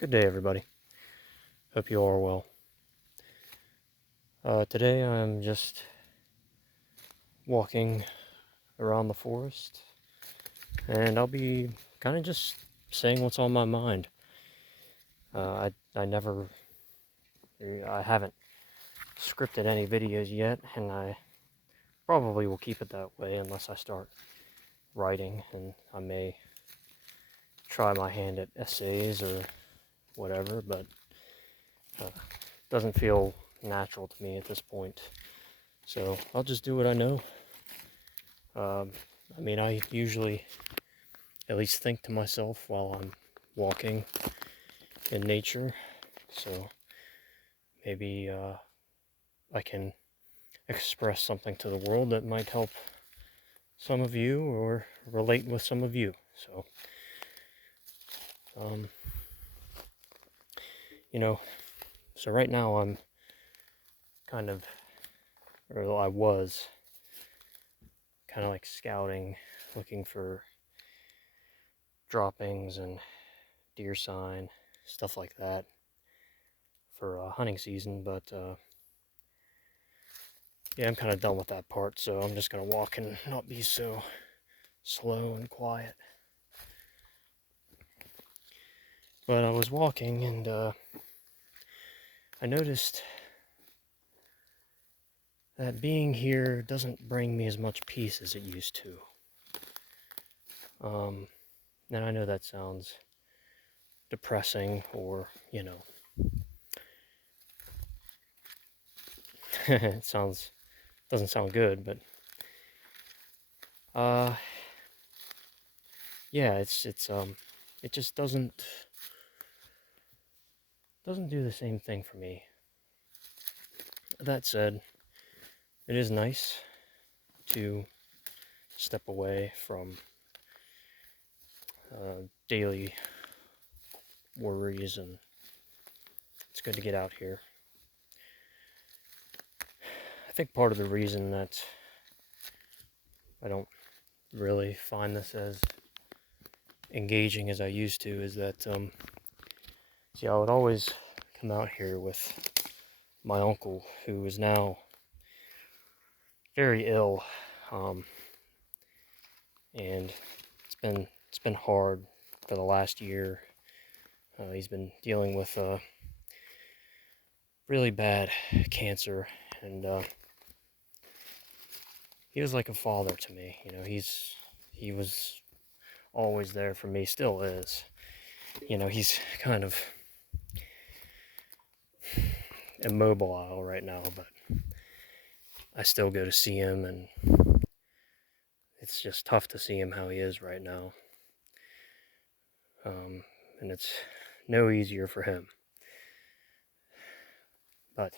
Good day, everybody. Hope you all are well. Today I'm just walking around the forest, and I'll be kind of just saying what's on my mind. I haven't scripted any videos yet, and I probably will keep it that way unless I start writing, and I may try my hand at essays or whatever, but it doesn't feel natural to me at this point. So I'll just do what I know. I usually at least think to myself while I'm walking in nature, so maybe I can express something to the world that might help some of you or relate with some of you. So, um, so right now I'm I was kind of like scouting, looking for droppings and deer sign, stuff like that for hunting season, but yeah, I'm kind of done with that part, so I'm just gonna walk and not be so slow and quiet. But I was walking and I noticed that being here doesn't bring me as much peace as it used to. And I know that sounds depressing, or it doesn't sound good, but yeah, it just doesn't do the same thing for me. That said, it is nice to step away from daily worries, and it's good to get out here. I think part of the reason that I don't really find this as engaging as I used to is that, see, I would always come out here with my uncle, who is now very ill, and it's been hard for the last year. He's been dealing with really bad cancer, and he was like a father to me. He was always there for me, still is. He's kind of immobile right now, but I still go to see him, and it's just tough to see him how he is right now. And it's no easier for him. But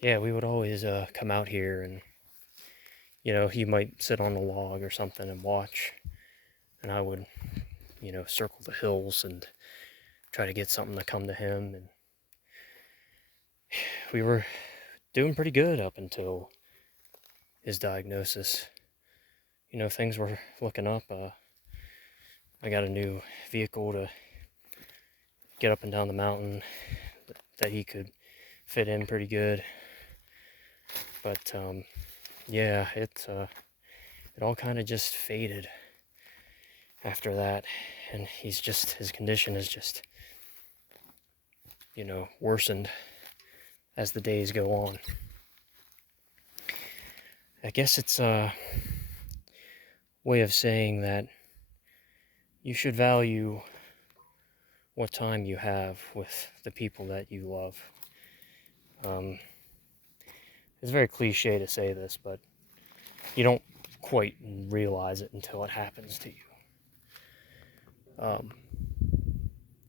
yeah, we would always come out here, and he might sit on a log or something and watch, and I would circle the hills and try to get something to come to him, and we were doing pretty good up until his diagnosis. Things were looking up. I got a new vehicle to get up and down the mountain that he could fit in pretty good. But yeah, it all kind of just faded after that, and his condition has just worsened as the days go on. I guess it's a way of saying that you should value what time you have with the people that you love. It's very cliche to say this, but you don't quite realize it until it happens to you.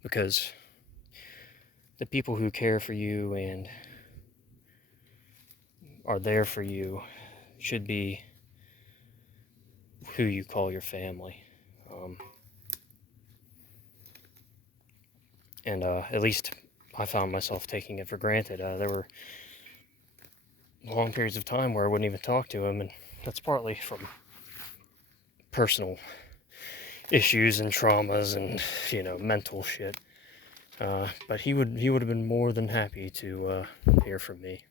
Because the people who care for you and are there for you should be who you call your family. And at least I found myself taking it for granted. There were long periods of time where I wouldn't even talk to him, and that's partly from personal issues and traumas and mental shit. But he would have been more than happy to hear from me.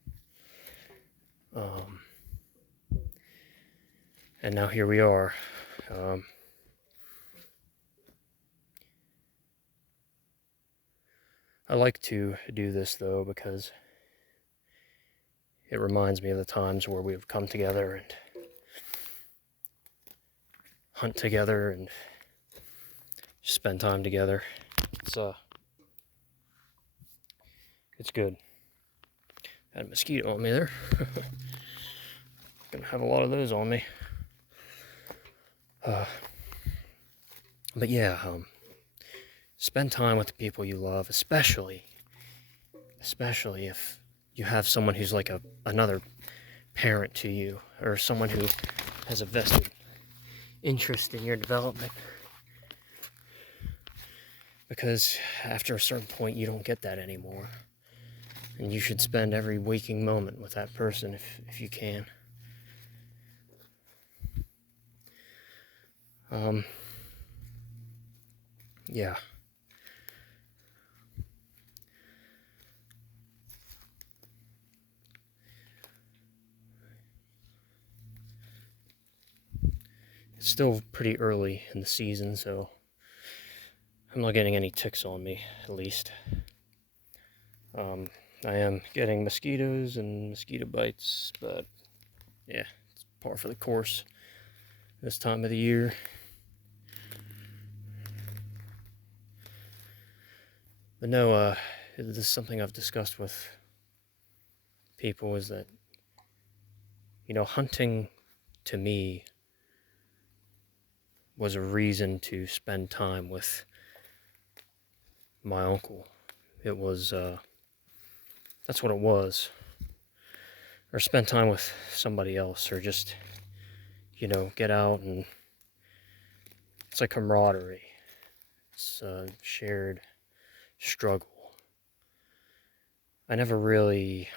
Um, and now here we are. Um, I like to do this though because it reminds me of the times where we've come together and hunt together and spend time together. It's good. Had a mosquito on me there. Gonna have a lot of those on me. But yeah, spend time with the people you love, especially if you have someone who's like another parent to you, or someone who has a vested interest in your development. Because after a certain point, you don't get that anymore. And you should spend every waking moment with that person if you can. Yeah. It's still pretty early in the season, so I'm not getting any ticks on me, at least. I am getting mosquitoes and mosquito bites, but yeah, it's par for the course this time of the year. But no, this is something I've discussed with people, is that, hunting to me was a reason to spend time with my uncle. It was, that's what it was. Or spend time with somebody else, or just, get out, and it's like camaraderie. It's a shared struggle. I never really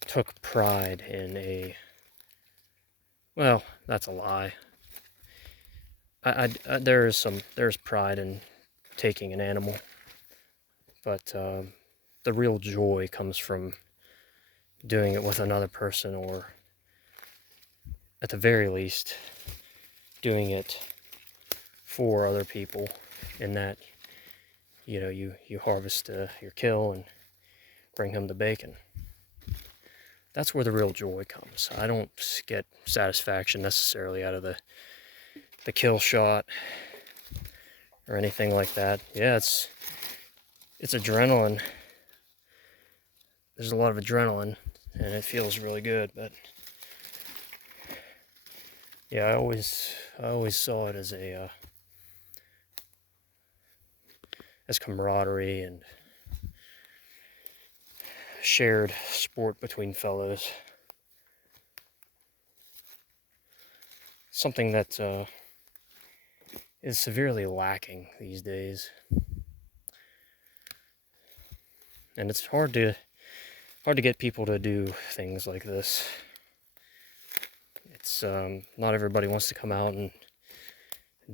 took pride in well, that's a lie. There's pride in taking an animal, but the real joy comes from doing it with another person, or at the very least, doing it for other people, in that, you harvest your kill and bring home the bacon. That's where the real joy comes. I don't get satisfaction necessarily out of the kill shot or anything like that. Yeah, it's adrenaline. There's a lot of adrenaline, and it feels really good. But yeah, I always saw it as as camaraderie and shared sport between fellows. Something that is severely lacking these days, and it's hard to get people to do things like this. It's not everybody wants to come out and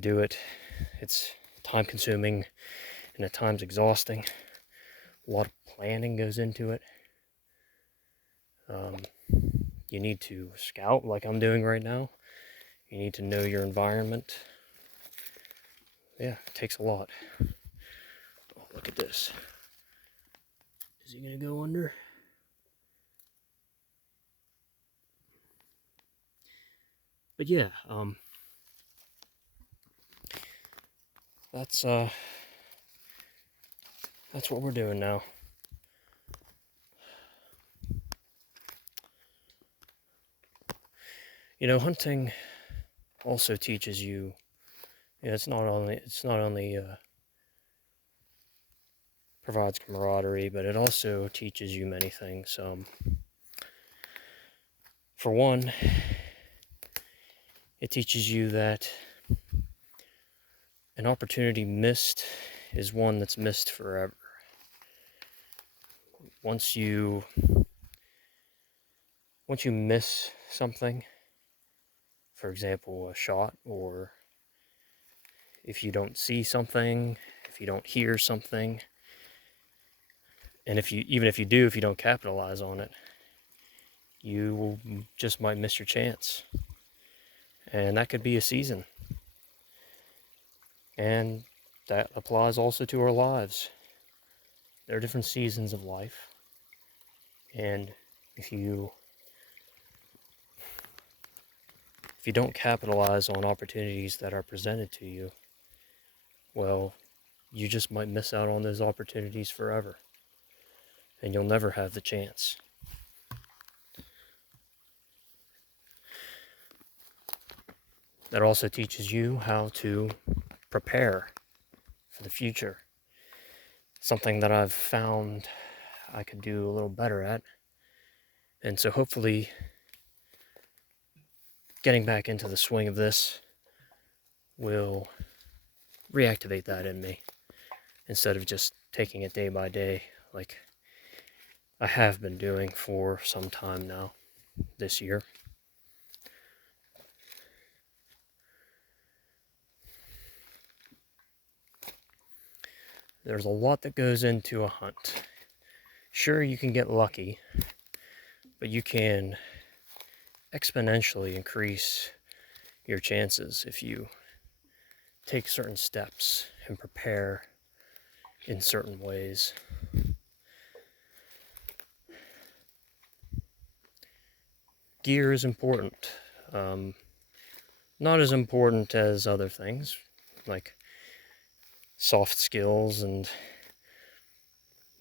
do it. It's time consuming and at times exhausting. A lot of planning goes into it. You need to scout like I'm doing right now. You need to know your environment. Yeah, it takes a lot. Oh, look at this. Is he gonna go under? But yeah, that's what we're doing now. Hunting also teaches you. It's not only provides camaraderie, but it also teaches you many things. For one, it teaches you that an opportunity missed is one that's missed forever. Once you miss something, for example, a shot, or if you don't see something, if you don't hear something, and even if you do, if you don't capitalize on it, you just might miss your chance. And that could be a season. And that applies also to our lives. There are different seasons of life. And if you don't capitalize on opportunities that are presented to you, well, you just might miss out on those opportunities forever. And you'll never have the chance. That also teaches you how to prepare for the future. Something that I've found I could do a little better at. And so hopefully getting back into the swing of this will reactivate that in me, instead of just taking it day by day like I have been doing for some time now this year. There's a lot that goes into a hunt. Sure, you can get lucky, but you can exponentially increase your chances if you take certain steps and prepare in certain ways. Gear is important. Not as important as other things, like soft skills and,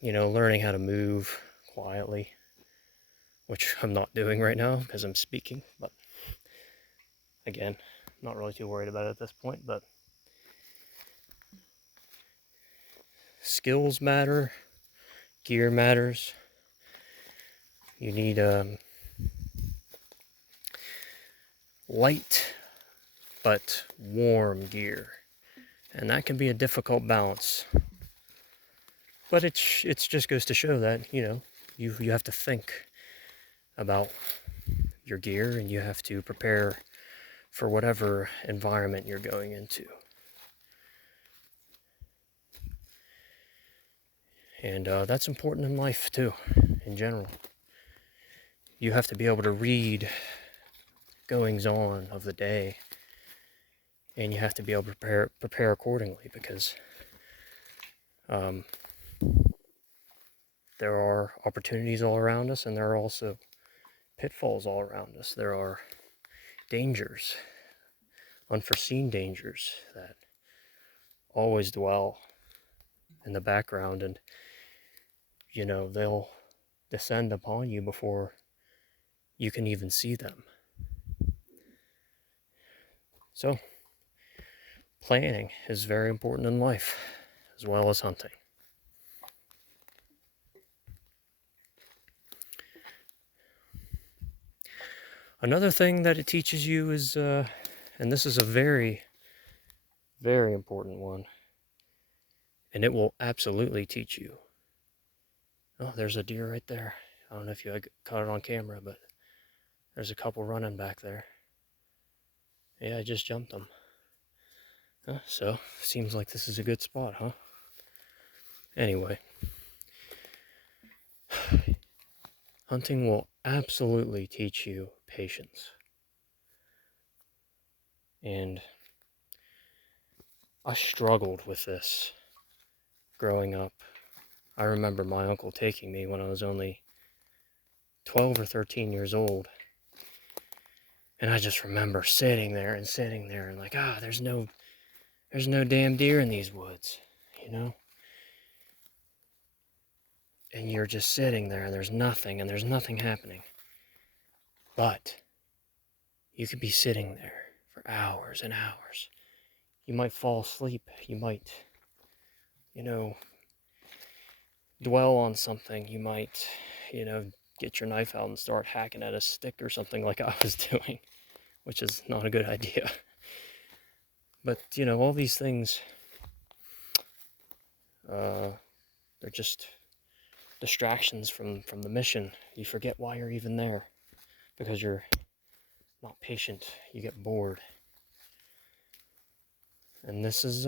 learning how to move quietly, which I'm not doing right now because I'm speaking, but again, not really too worried about it at this point. But skills matter, gear matters. You need light but warm gear, and that can be a difficult balance. But it just goes to show that you have to think about your gear, and you have to prepare for whatever environment you're going into. And that's important in life too, in general. You have to be able to read goings on of the day, and you have to be able to prepare accordingly, because there are opportunities all around us, and there are also pitfalls all around us. There are dangers, unforeseen dangers that always dwell in the background, and they'll descend upon you before you can even see them. So planning is very important in life, as well as hunting. Another thing that it teaches you is, and this is a very, very important one, and it will absolutely teach you. Oh, there's a deer right there. I don't know if you caught it on camera, but there's a couple running back there. Yeah, I just jumped them. So, seems like this is a good spot, huh? Anyway, hunting will absolutely teach you patience. And I struggled with this growing up. I remember my uncle taking me when I was only 12 or 13 years old. And I just remember sitting there and like, there's no damn deer in these woods, And you're just sitting there, and there's nothing happening. But you could be sitting there for hours and hours. You might fall asleep. You might, dwell on something. You might, get your knife out and start hacking at a stick or something like I was doing, which is not a good idea. But, all these things, they're just distractions from the mission. You forget why you're even there, because you're not patient. You get bored. And this is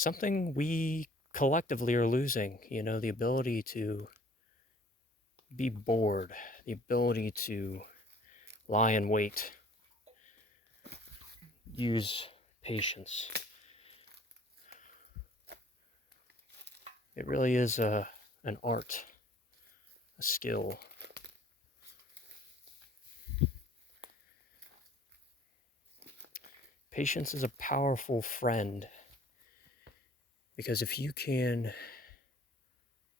something we collectively are losing, the ability to be bored, the ability to lie in wait, use patience. It really is an art, a skill. Patience is a powerful friend because if you can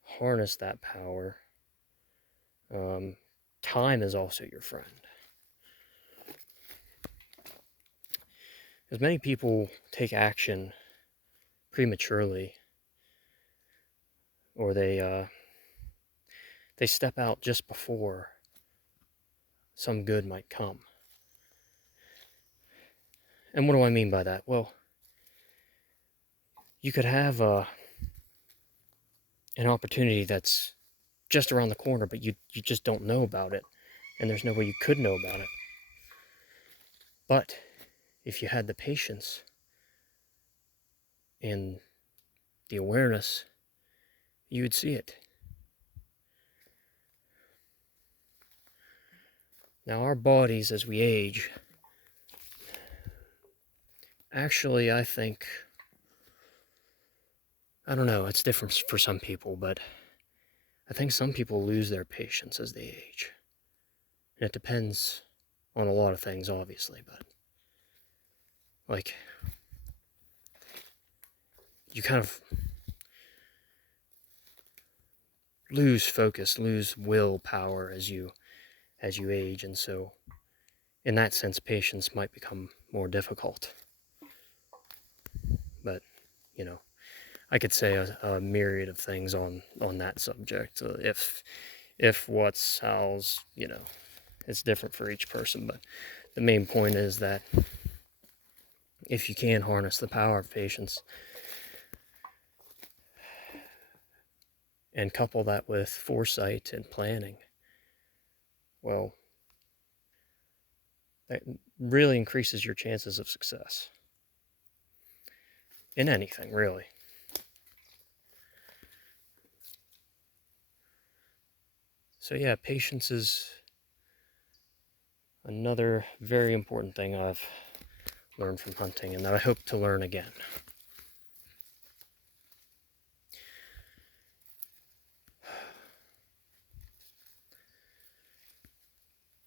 harness that power, time is also your friend. Because many people take action prematurely, or they step out just before some good might come. And what do I mean by that? Well, you could have an opportunity that's just around the corner, but you just don't know about it, and there's no way you could know about it. But if you had the patience and the awareness, you would see it. Now, our bodies, as we age, actually, I think, I don't know, it's different for some people, but I think some people lose their patience as they age. And it depends on a lot of things, obviously, but like, you kind of lose focus, lose willpower as you age, and so in that sense, patience might become more difficult. But, I could say a myriad of things on that subject. If, what's, how's, it's different for each person. But the main point is that if you can harness the power of patience and couple that with foresight and planning, well, that really increases your chances of success in anything, really. So yeah, patience is another very important thing I've learned from hunting and that I hope to learn again.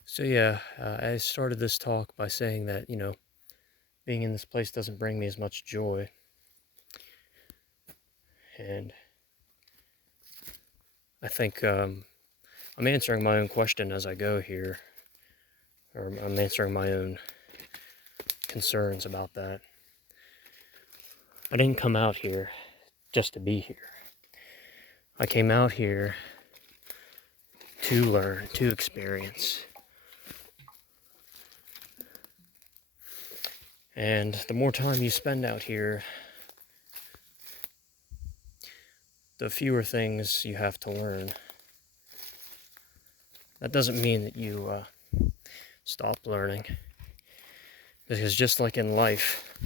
So yeah, I started this talk by saying that, being in this place doesn't bring me as much joy. And I think I'm answering my own question as I go here, or I'm answering my own concerns about that. I didn't come out here just to be here. I came out here to learn, to experience. And the more time you spend out here, the fewer things you have to learn. That doesn't mean that you stop learning. Because just like in life,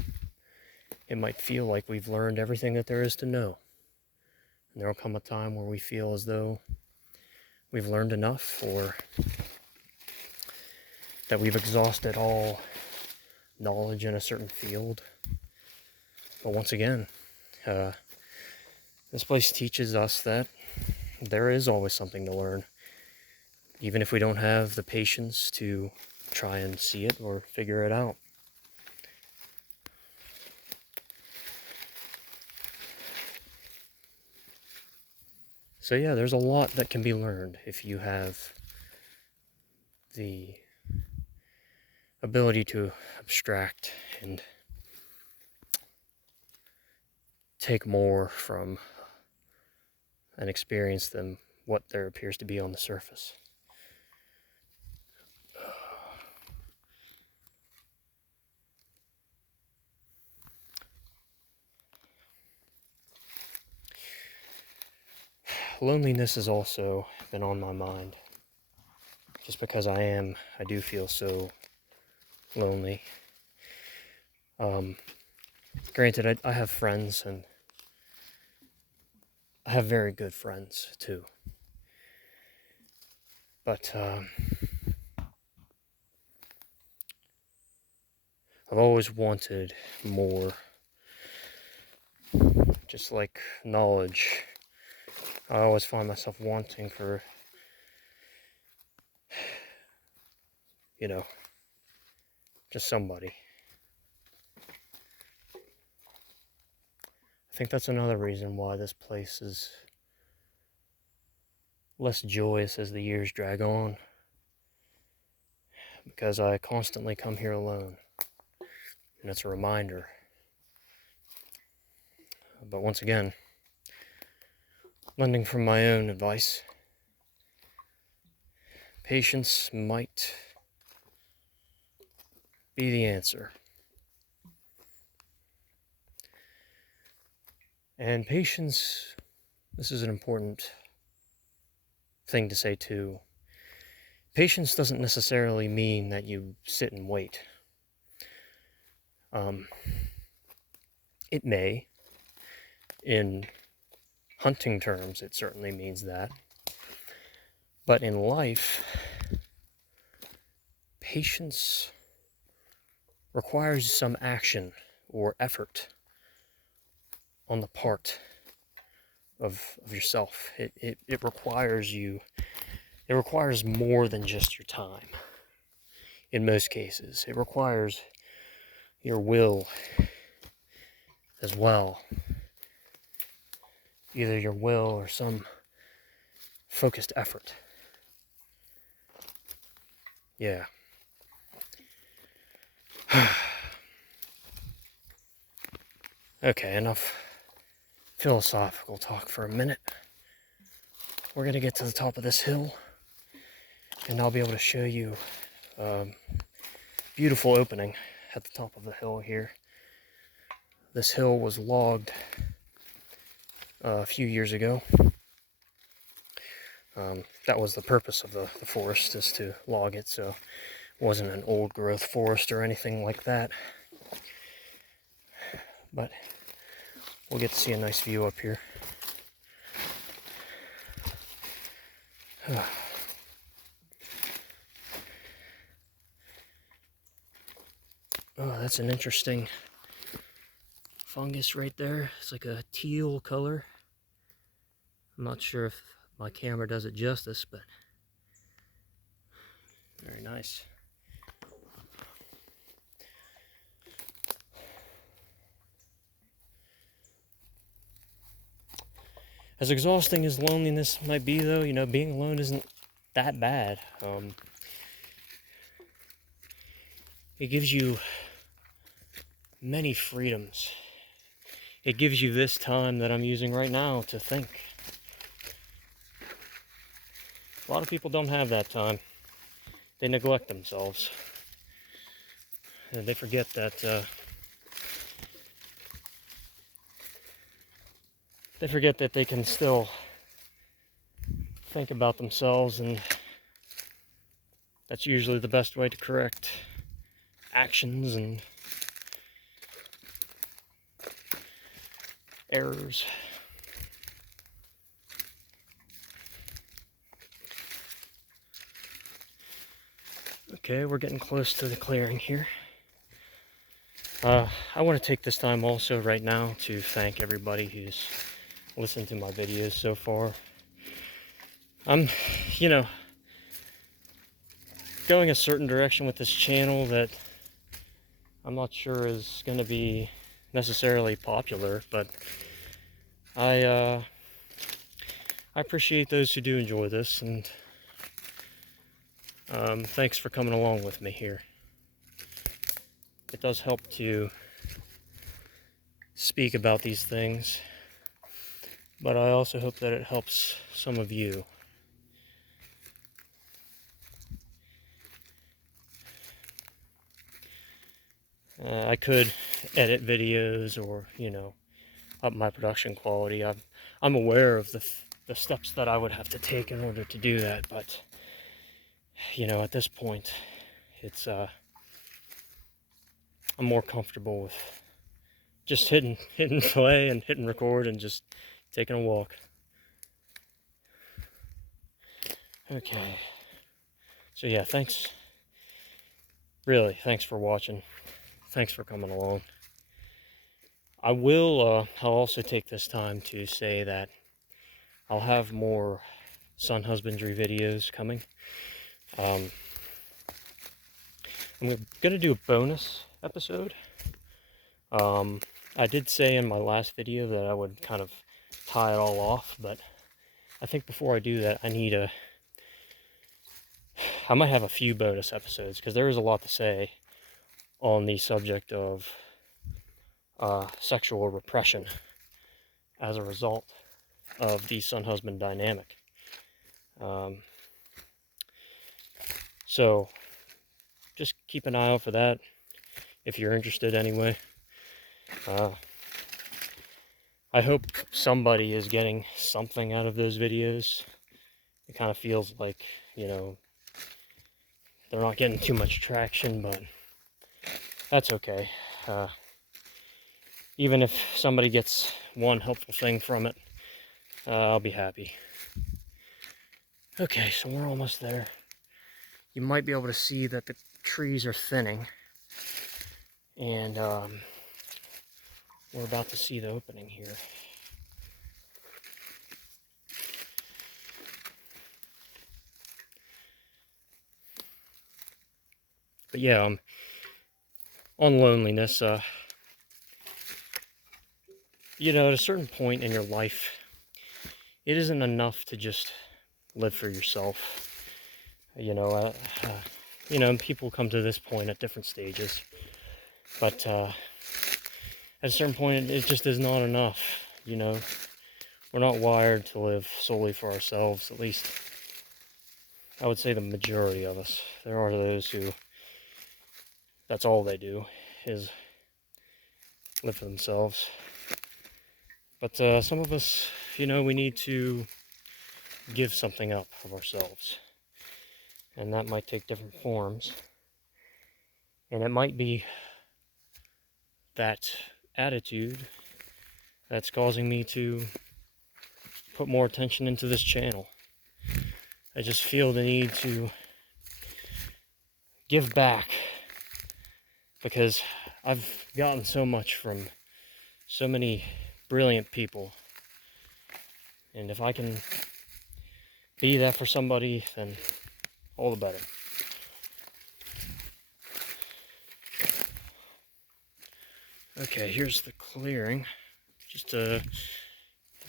it might feel like we've learned everything that there is to know. And there will come a time where we feel as though we've learned enough, or that we've exhausted all knowledge in a certain field. But once again, this place teaches us that there is always something to learn, even if we don't have the patience to try and see it or figure it out. So yeah, there's a lot that can be learned if you have the ability to abstract and take more from an experience than what there appears to be on the surface. Loneliness has also been on my mind, just because I do feel so lonely. Granted, I have friends, and I have very good friends too. But I've always wanted more, just like knowledge. I always find myself wanting for, you know, just somebody. I think that's another reason why this place is less joyous as the years drag on, because I constantly come here alone, and it's a reminder. But once again, lending from my own advice, patience might be the answer. And patience, this is an important thing to say too. Patience doesn't necessarily mean that you sit and wait. It may. In hunting terms, it certainly means that. But in life, patience requires some action or effort on the part of yourself. It requires you, it requires more than just your time. In most cases, it requires your will as well. Either your will or some focused effort. Yeah. Okay, enough philosophical talk for a minute. We're gonna get to the top of this hill, and I'll be able to show you a beautiful opening at the top of the hill here. This hill was logged a few years ago. That was the purpose of the forest, is to log it, so it wasn't an old growth forest or anything like that. But we'll get to see a nice view up here. Oh, that's an interesting fungus right there. It's like a teal color. I'm not sure if my camera does it justice, but very nice. As exhausting as loneliness might be, though, you know, being alone isn't that bad. It gives you many freedoms. It gives you this time that I'm using right now to think. A lot of people don't have that time. They neglect themselves. And they forget that they can still think about themselves, and that's usually the best way to correct actions and errors. Okay, we're getting close to the clearing here. I want to take this time also right now to thank everybody who's listened to my videos so far. I'm, you know, going a certain direction with this channel that I'm not sure is going to be necessarily popular, but I appreciate those who do enjoy this, and thanks for coming along with me here. It does help to speak about these things, but I also hope that it helps some of you. I could edit videos or, you know, up my production quality. I'm aware of the steps that I would have to take in order to do that, but, you know, at this point, it's I'm more comfortable with just hitting play and hitting record and just taking a walk. Okay. So yeah, thanks. Really, thanks for watching. Thanks for coming along. I'll also take this time to say that I'll have more sun husbandry videos coming. I'm gonna do a bonus episode. I did say in my last video that I would kind of tie it all off, but I think before I do that, I might have a few bonus episodes, because there is a lot to say on the subject of sexual repression as a result of the son husband dynamic. So just keep an eye out for that if you're interested anyway. I hope somebody is getting something out of those videos. It kind of feels like, you know, they're not getting too much traction, but that's okay. Even if somebody gets one helpful thing from it, I'll be happy. Okay, so we're almost there. You might be able to see that the trees are thinning, and we're about to see the opening here. But yeah, on loneliness, you know, at a certain point in your life, it isn't enough to just live for yourself. You know, people come to this point at different stages, but at a certain point, it just is not enough. You know, we're not wired to live solely for ourselves. At least, I would say the majority of us. There are those who, that's all they do, is live for themselves. But some of us, you know, we need to give something up of ourselves. And that might take different forms. And it might be that attitude that's causing me to put more attention into this channel. I just feel the need to give back, because I've gotten so much from so many brilliant people. And if I can be that for somebody, then all the better. Okay, here's the clearing. Just let's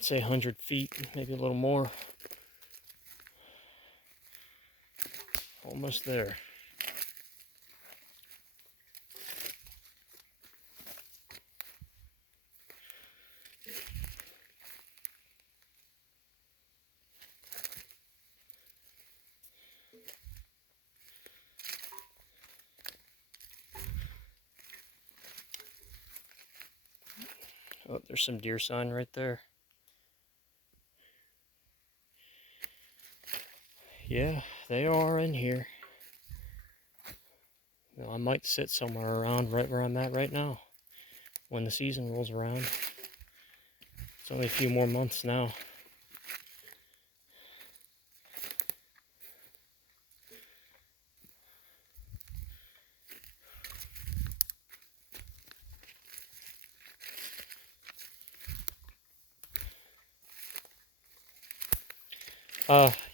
say 100 feet, maybe a little more. Almost there. Oh, there's some deer sign right there. Yeah, they are in here. Well, I might sit somewhere around right where I'm at right now when the season rolls around. It's only a few more months now.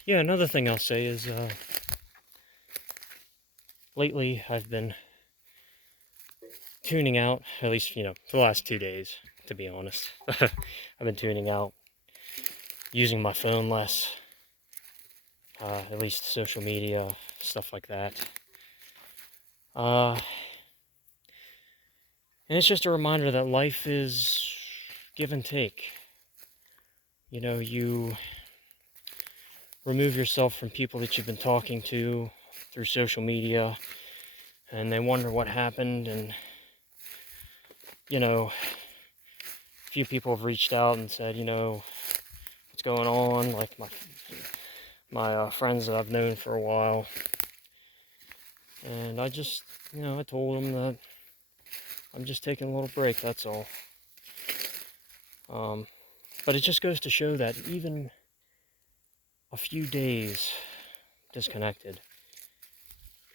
Yeah, another thing I'll say is, lately I've been tuning out, at least, you know, for the last 2 days, to be honest. I've been tuning out, using my phone less, at least social media, stuff like that. And it's just a reminder that life is give and take. You know, you remove yourself from people that you've been talking to through social media, and they wonder what happened, and, you know, a few people have reached out and said, you know, what's going on, like my friends that I've known for a while. And I just, you know, I told them that I'm just taking a little break, that's all. But it just goes to show that even a few days disconnected.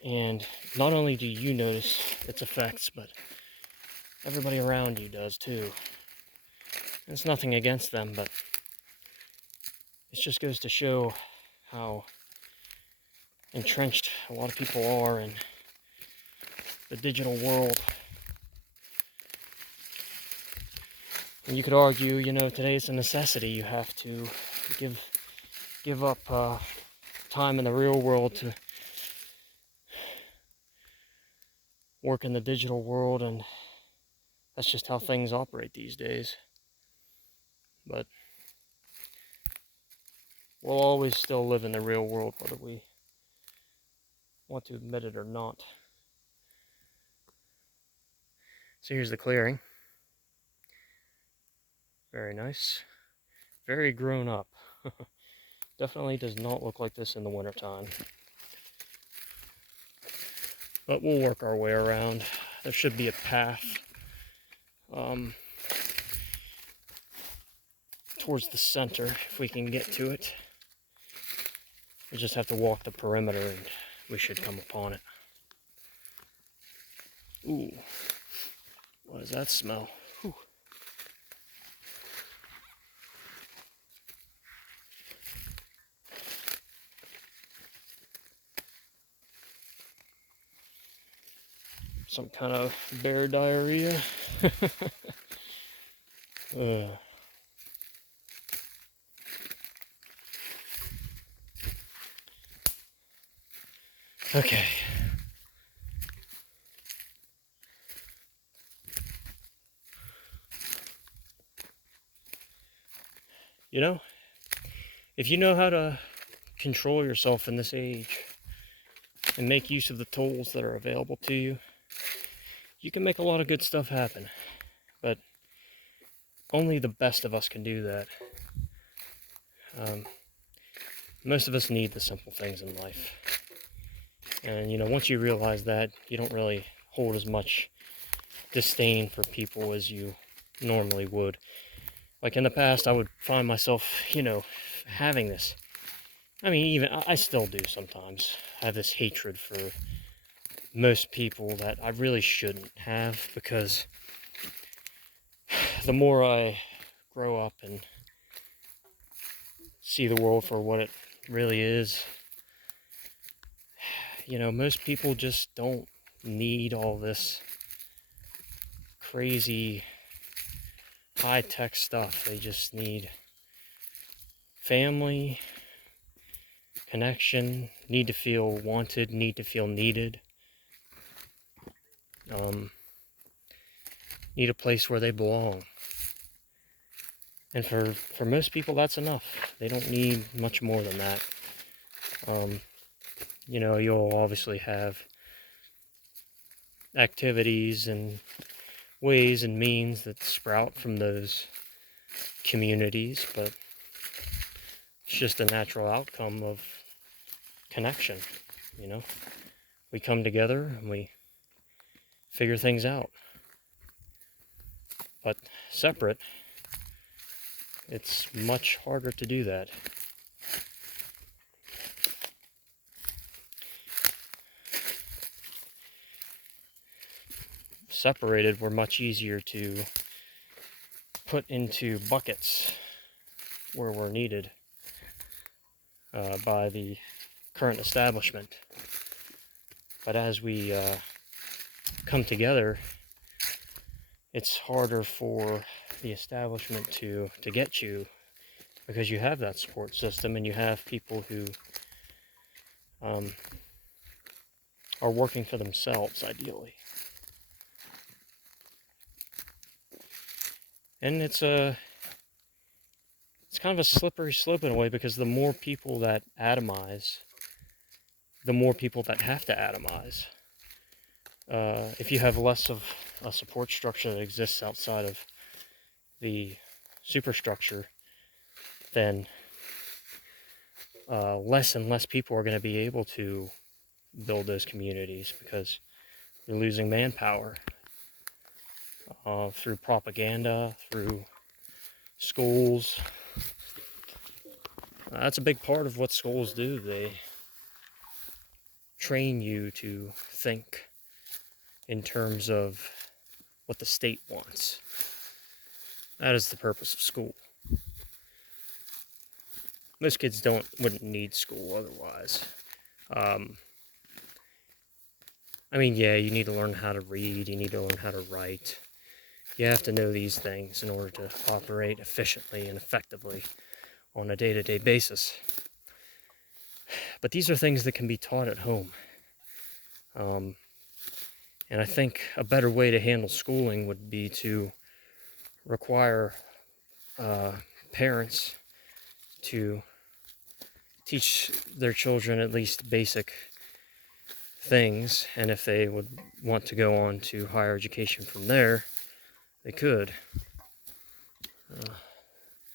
And not only do you notice its effects, but everybody around you does too. And it's nothing against them, but it just goes to show how entrenched a lot of people are in the digital world. And you could argue, you know, today it's a necessity. You have to give up time in the real world to work in the digital world, and that's just how things operate these days. But we'll always still live in the real world, whether we want to admit it or not. So here's the clearing. Very nice. Very grown up. Definitely does not look like this in the wintertime. But we'll work our way around. There should be a path towards the center if we can get to it. We just have to walk the perimeter and we should come upon it. Ooh, what does that smell? Whew. Some kind of bear diarrhea. Okay. You know, if you know how to control yourself in this age and make use of the tools that are available to you, you can make a lot of good stuff happen. But only the best of us can do that. Most of us need the simple things in life. And, you know, once you realize that, you don't really hold as much disdain for people as you normally would. Like in the past, I would find myself, you know, having this. I mean, even I still do sometimes. I have this hatred for most people that I really shouldn't have, because the more I grow up and see the world for what it really is, you know, most people just don't need all this crazy high-tech stuff. They just need family, connection, need to feel wanted, need to feel needed, need a place where they belong. And for most people, that's enough. They don't need much more than that. You know, you'll obviously have activities and ways and means that sprout from those communities, but it's just a natural outcome of connection. You know, we come together and we figure things out. But separate, it's much harder to do that. Separated, we're much easier to put into buckets where we're needed by the current establishment. But as we come together, it's harder for the establishment to get you, because you have that support system and you have people who are working for themselves, ideally. And it's kind of a slippery slope in a way, because the more people that atomize, the more people that have to atomize. If you have less of a support structure that exists outside of the superstructure, then less and less people are going to be able to build those communities, because you're losing manpower through propaganda, through schools. That's a big part of what schools do. train you to think in terms of what the state wants. That is the purpose of school. Most kids wouldn't need school otherwise. I mean, yeah, you need to learn how to read, you need to learn how to write. You have to know these things in order to operate efficiently and effectively on a day-to-day basis. But these are things that can be taught at home. And I think a better way to handle schooling would be to require parents to teach their children at least basic things, and if they would want to go on to higher education from there, they could. And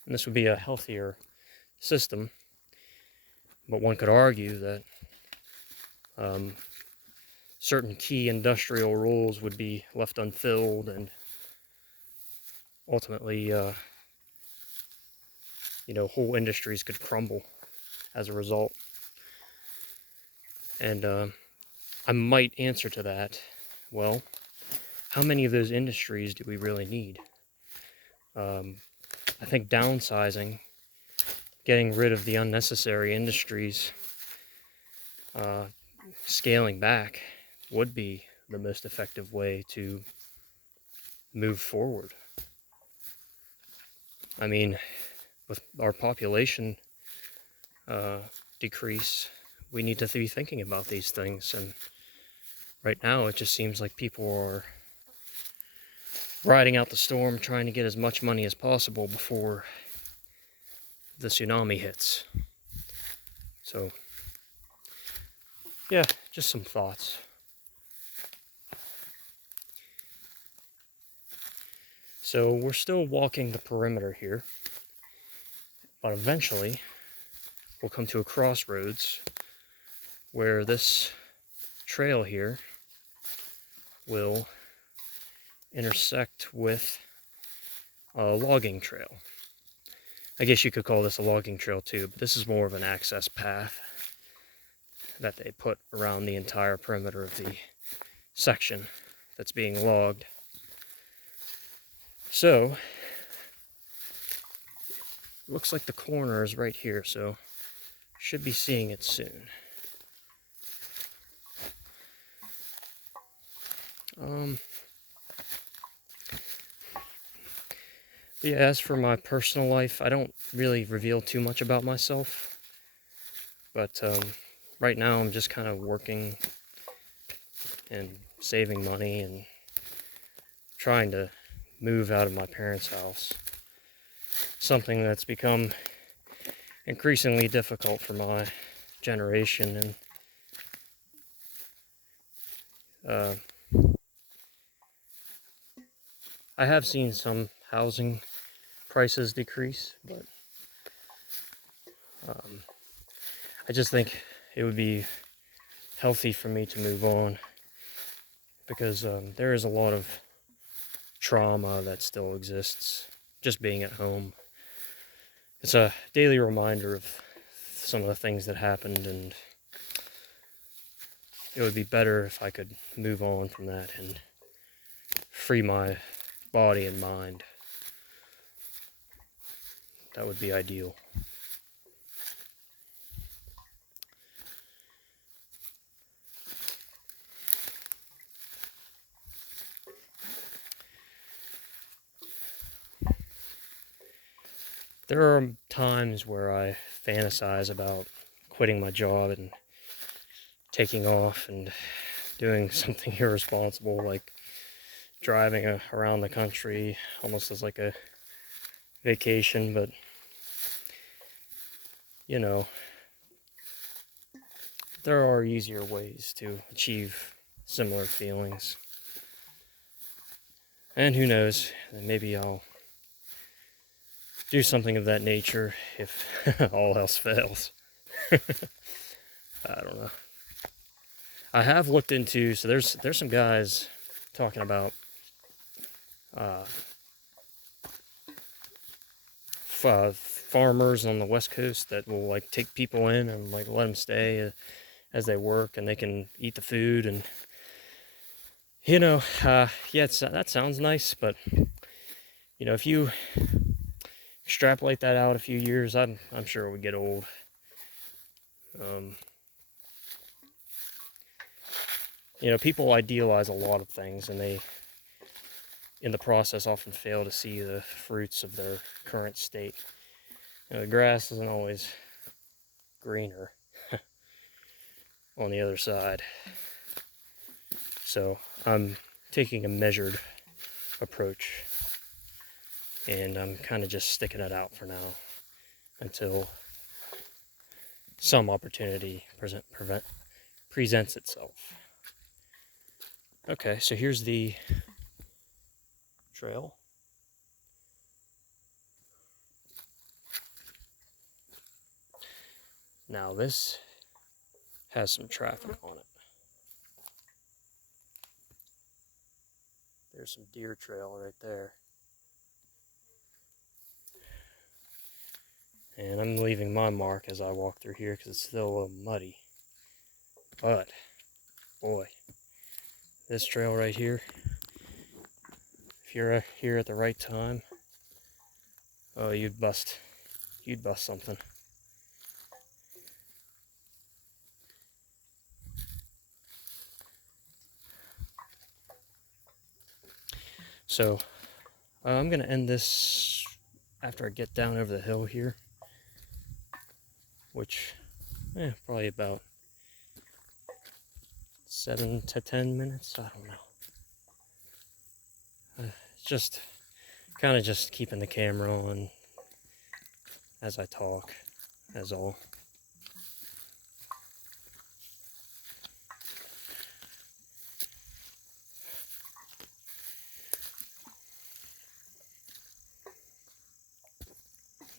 this would be a healthier system, but one could argue that certain key industrial roles would be left unfilled, and ultimately, whole industries could crumble as a result. And I might answer to that, well, how many of those industries do we really need? I think downsizing, getting rid of the unnecessary industries, scaling back would be the most effective way to move forward. I mean, with our population decrease, we need to be thinking about these things, and right now it just seems like people are riding out the storm, trying to get as much money as possible before the tsunami hits. So, yeah, just some thoughts. So we're still walking the perimeter here, but eventually we'll come to a crossroads where this trail here will intersect with a logging trail. I guess you could call this a logging trail too, but this is more of an access path that they put around the entire perimeter of the section that's being logged. So, looks like the corner is right here, so should be seeing it soon. Yeah, as for my personal life, I don't really reveal too much about myself, but right now I'm just kind of working and saving money and trying to move out of my parents' house. Something that's become increasingly difficult for my generation, and I have seen some housing prices decrease, but I just think it would be healthy for me to move on, because there is a lot of trauma that still exists just being at home. It's a daily reminder of some of the things that happened, and it would be better if I could move on from that and free my body and mind. That would be ideal. There are times where I fantasize about quitting my job and taking off and doing something irresponsible, like driving around the country almost as like a vacation, but there are easier ways to achieve similar feelings. And who knows, maybe I'll do something of that nature if all else fails. I don't know. I have looked into, so there's some guys talking about farmers on the West Coast that will like take people in and like let them stay as they work, and they can eat the food. And yeah, that sounds nice, but if you extrapolate that out a few years, I'm sure it would get old. People idealize a lot of things, and they, in the process, often fail to see the fruits of their current state. The grass isn't always greener on the other side. So I'm taking a measured approach, and I'm kind of just sticking it out for now until some opportunity presents itself. Okay, so here's the trail. Now this has some traffic on it. There's some deer trail right there. And I'm leaving my mark as I walk through here because it's still a little muddy. But, boy, this trail right here, if you're here at the right time, oh, you'd bust something. So, I'm going to end this after I get down over the hill here, which, probably about 7 to 10 minutes, I don't know. It's just kind of just keeping the camera on as I talk, as all.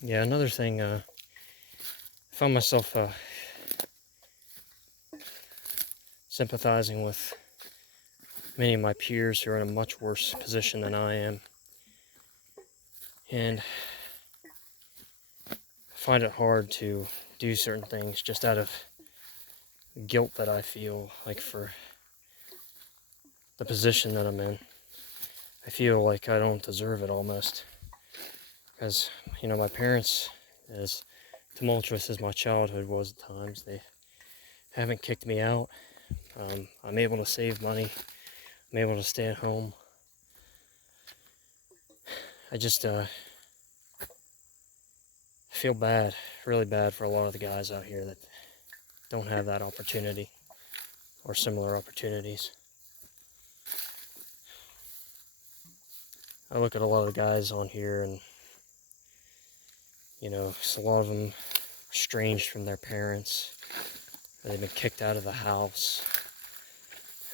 Yeah, another thing, I found myself sympathizing with many of my peers who are in a much worse position than I am. And I find it hard to do certain things just out of guilt that I feel like for the position that I'm in. I feel like I don't deserve it almost. Because, my parents, as tumultuous as my childhood was at times, they haven't kicked me out. I'm able to save money. I'm able to stay at home. I just feel bad, really bad for a lot of the guys out here that don't have that opportunity or similar opportunities. I look at a lot of the guys on here and, a lot of them are estranged from their parents. They've been kicked out of the house,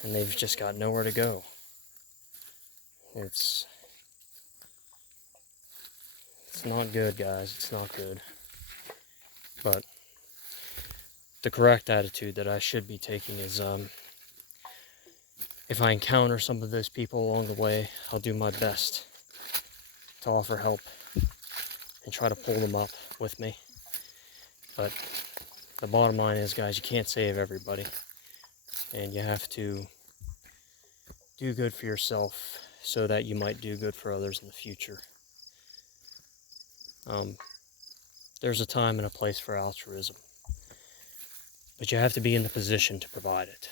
and they've just got nowhere to go. It's not good, guys. It's not good. But the correct attitude that I should be taking is, if I encounter some of those people along the way, I'll do my best to offer help and try to pull them up with me. But the bottom line is, guys, you can't save everybody. And you have to do good for yourself so that you might do good for others in the future. There's a time and a place for altruism, but you have to be in the position to provide it.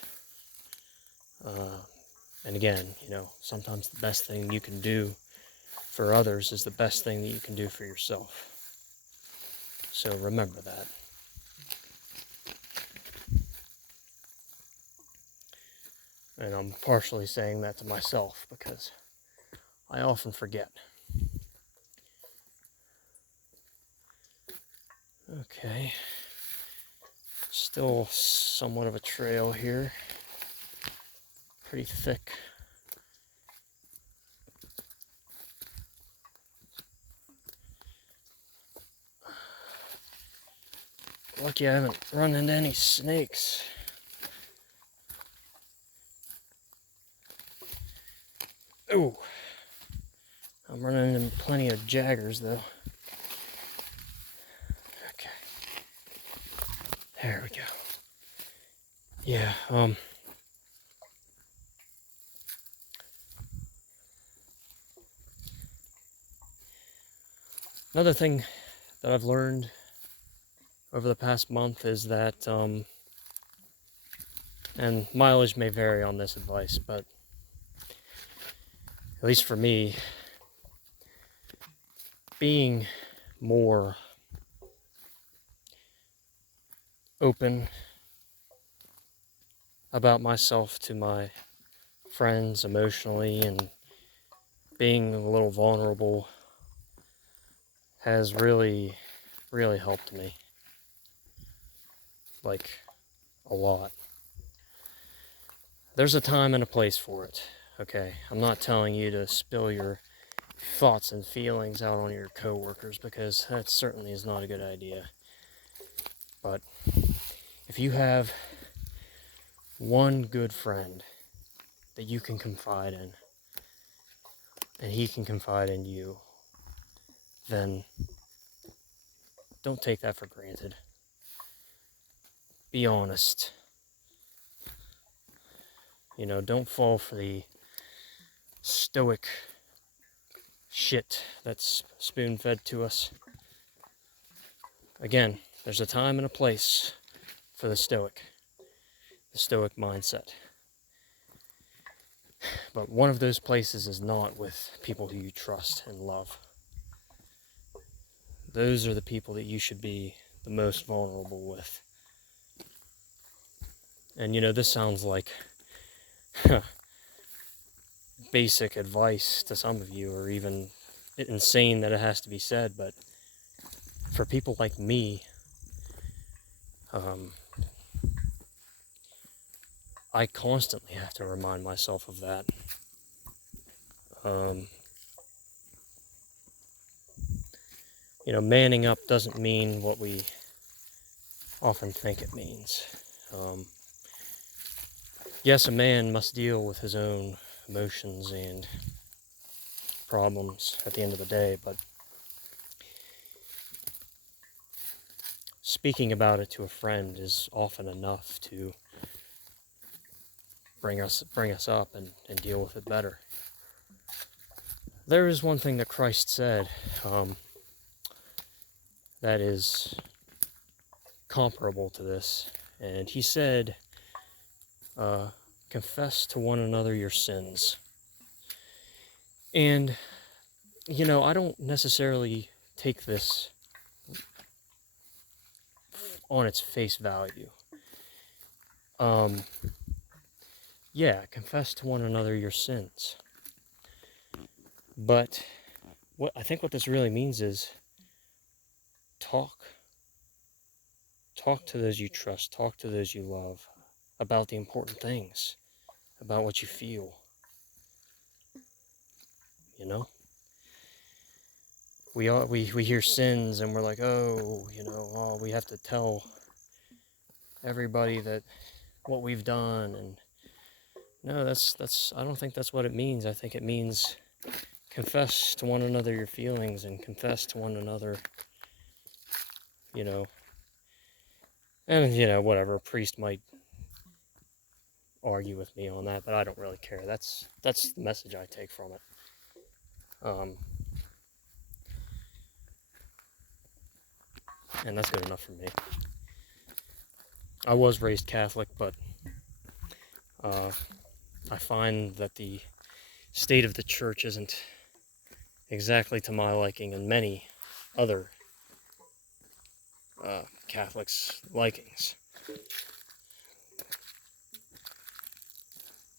And again, sometimes the best thing you can do for others is the best thing that you can do for yourself. So remember that. And I'm partially saying that to myself because I often forget. Okay. Still somewhat of a trail here. Pretty thick. Lucky I haven't run into any snakes. Oh, I'm running into plenty of jaggers though. Okay, there we go. Yeah, another thing that I've learned over the past month is that, and mileage may vary on this advice, but at least for me, being more open about myself to my friends emotionally and being a little vulnerable has really, really helped me. Like, a lot. There's a time and a place for it, okay? I'm not telling you to spill your thoughts and feelings out on your coworkers, because that certainly is not a good idea. But if you have one good friend that you can confide in, and he can confide in you, then don't take that for granted. Be honest. You know, don't fall for the stoic shit that's spoon-fed to us. Again, there's a time and a place for the stoic mindset. But one of those places is not with people who you trust and love. Those are the people that you should be the most vulnerable with. And you know, this sounds like basic advice to some of you, or even insane that it has to be said, but for people like me, I constantly have to remind myself of that. You know, manning up doesn't mean what we often think it means. Yes, a man must deal with his own emotions and problems at the end of the day, but speaking about it to a friend is often enough to bring us up and deal with it better. There is one thing that Christ said that is comparable to this, and he said, confess to one another your sins. And, you know, I don't necessarily take this on its face value. Yeah, confess to one another your sins. But I think what this really means is talk to those you trust, talk to those you love about the important things, about what you feel. You know? We hear sins and we're like, oh, you know, oh, we have to tell everybody that what we've done, and no, that's I don't think that's what it means. I think it means confess to one another your feelings and confess to one another, you know, and you know, whatever, a priest might argue with me on that, but I don't really care. That's the message I take from it. And that's good enough for me. I was raised Catholic, but I find that the state of the church isn't exactly to my liking and many other Catholics' likings.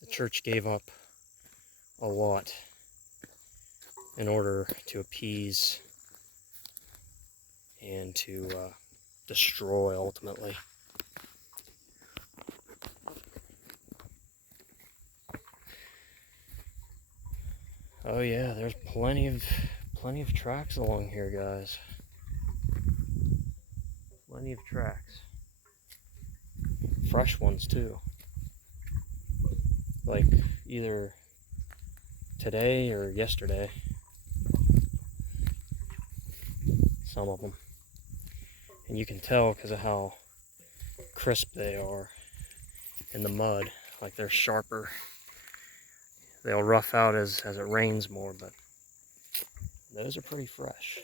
The church gave up a lot in order to appease and to destroy, ultimately. Oh yeah, there's plenty of tracks along here, guys. Plenty of tracks. Fresh ones too. Like either today or yesterday. Some of them. And you can tell because of how crisp they are. in the mud, like they're sharper. They'll rough out as it rains more, but those are pretty fresh.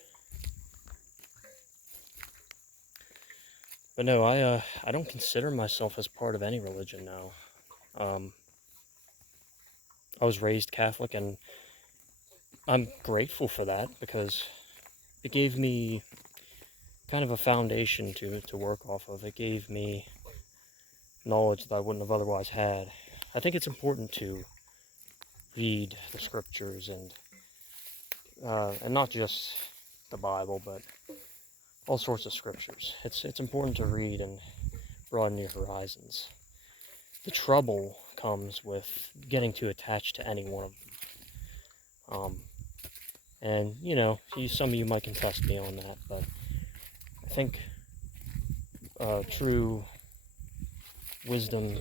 But no, I don't consider myself as part of any religion now. I was raised Catholic, and I'm grateful for that because it gave me kind of a foundation to work off of. It gave me knowledge that I wouldn't have otherwise had. I think it's important to read the scriptures and not just the Bible, but all sorts of scriptures. It's important to read and broaden your horizons. The trouble comes with getting too attached to any one of them. And you know, some of you might contest me on that, but I think true wisdom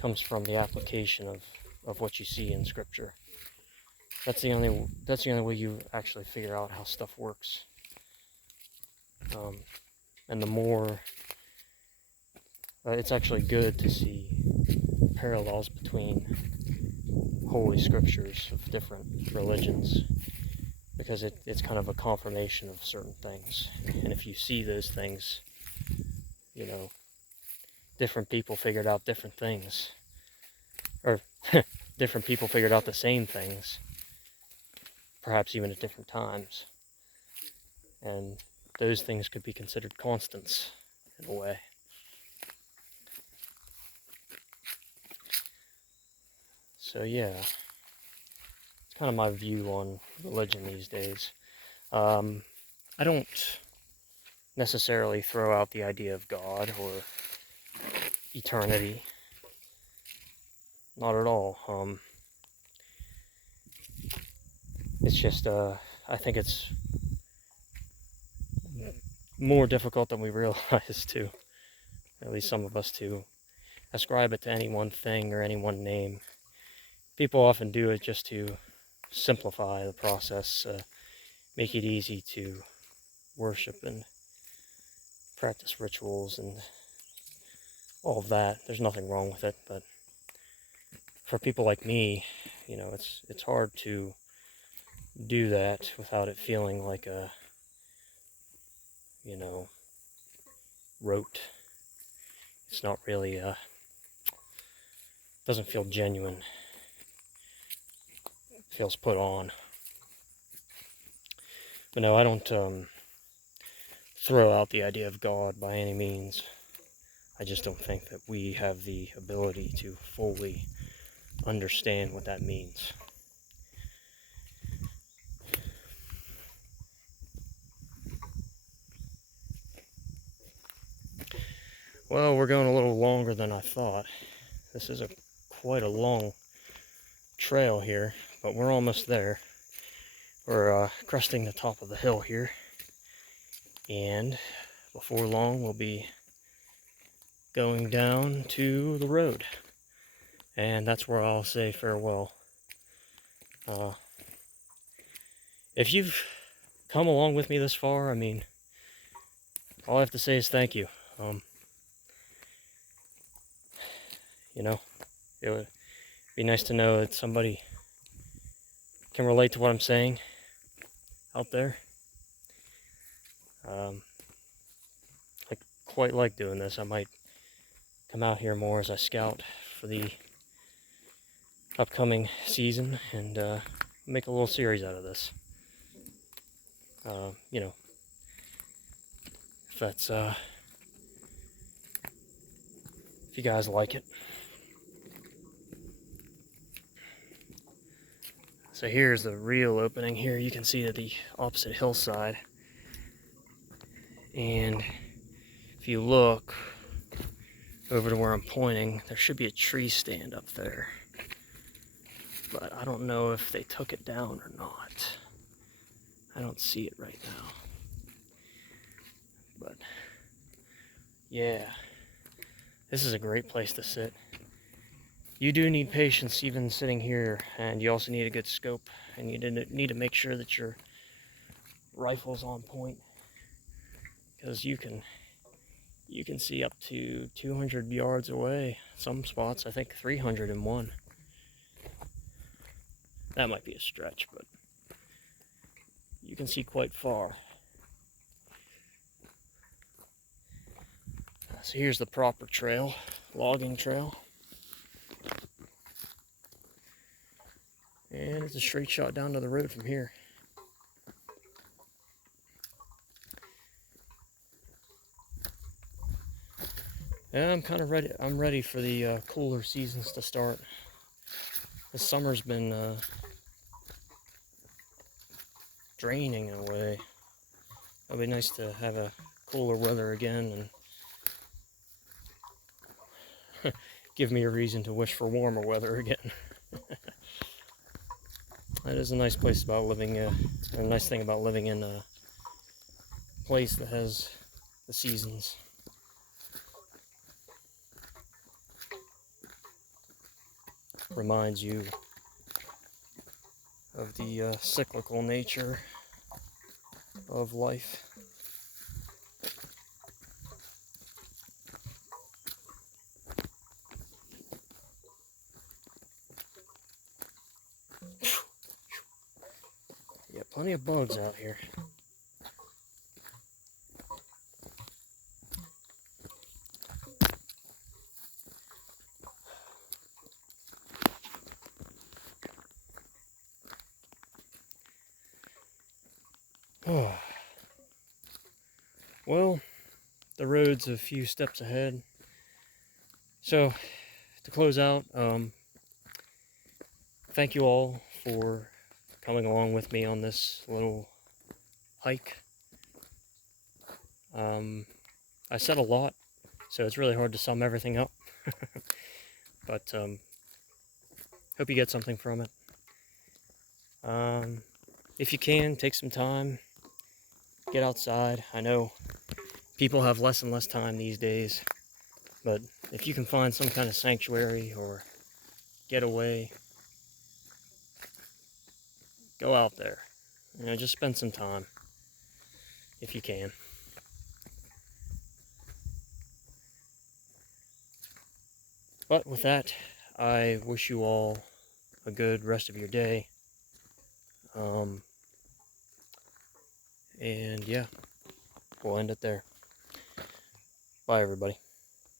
comes from the application of what you see in Scripture. That's the only way you actually figure out how stuff works. And the more it's actually good to see parallels between holy scriptures of different religions, because it's kind of a confirmation of certain things. And if you see those things, you know, different people figured out different things, or different people figured out the same things, perhaps even at different times, and those things could be considered constants in a way. So yeah, it's kind of my view on religion these days. I don't necessarily throw out the idea of God or eternity. Not at all. It's just, I think it's more difficult than we realize to, at least some of us, to ascribe it to any one thing or any one name. People often do it just to simplify the process, make it easy to worship and practice rituals and all of that. There's nothing wrong with it, but for people like me, you know, it's hard to do that without it feeling like a, you know, rote. It's not really, doesn't feel genuine. It feels put on. But no, I don't throw out the idea of God by any means. I just don't think that we have the ability to fully understand what that means. Well, we're going a little longer than I thought. This is quite a long trail here, but we're almost there. We're cresting the top of the hill here, and before long we'll be going down to the road, and that's where I'll say farewell. If you've come along with me this far, I mean, all I have to say is thank you. You know, it would be nice to know that somebody can relate to what I'm saying out there. I quite like doing this. I might come out here more as I scout for the upcoming season and make a little series out of this. You know, if that's if you guys like it. So here's the real opening here. You can see the opposite hillside. And if you look over to where I'm pointing, there should be a tree stand up there. But I don't know if they took it down or not. I don't see it right now. But yeah, this is a great place to sit. You do need patience even sitting here, and you also need a good scope, and you need to make sure that your rifle's on point, because you can you can see up to 200 yards away. Some spots, I think 301. That might be a stretch, but you can see quite far. So here's the proper trail, logging trail. And it's a straight shot down to the road from here. Yeah, I'm kind of ready. I'm ready for the cooler seasons to start. The summer's been draining in a way. It'll be nice to have a cooler weather again and give me a reason to wish for warmer weather again. That is a nice place about living. A nice thing about living in a place that has the seasons. Reminds you of the cyclical nature of life. Yeah, plenty of bugs out here. Oh. Well, the road's a few steps ahead. So, to close out, thank you all for coming along with me on this little hike. I said a lot, so it's really hard to sum everything up. But hope you get something from it. If you can, take some time, get outside. I know people have less and less time these days, but if you can find some kind of sanctuary or getaway, go out there. You know, just spend some time if you can. But with that, I wish you all a good rest of your day. And yeah, we'll end it there. Bye, everybody.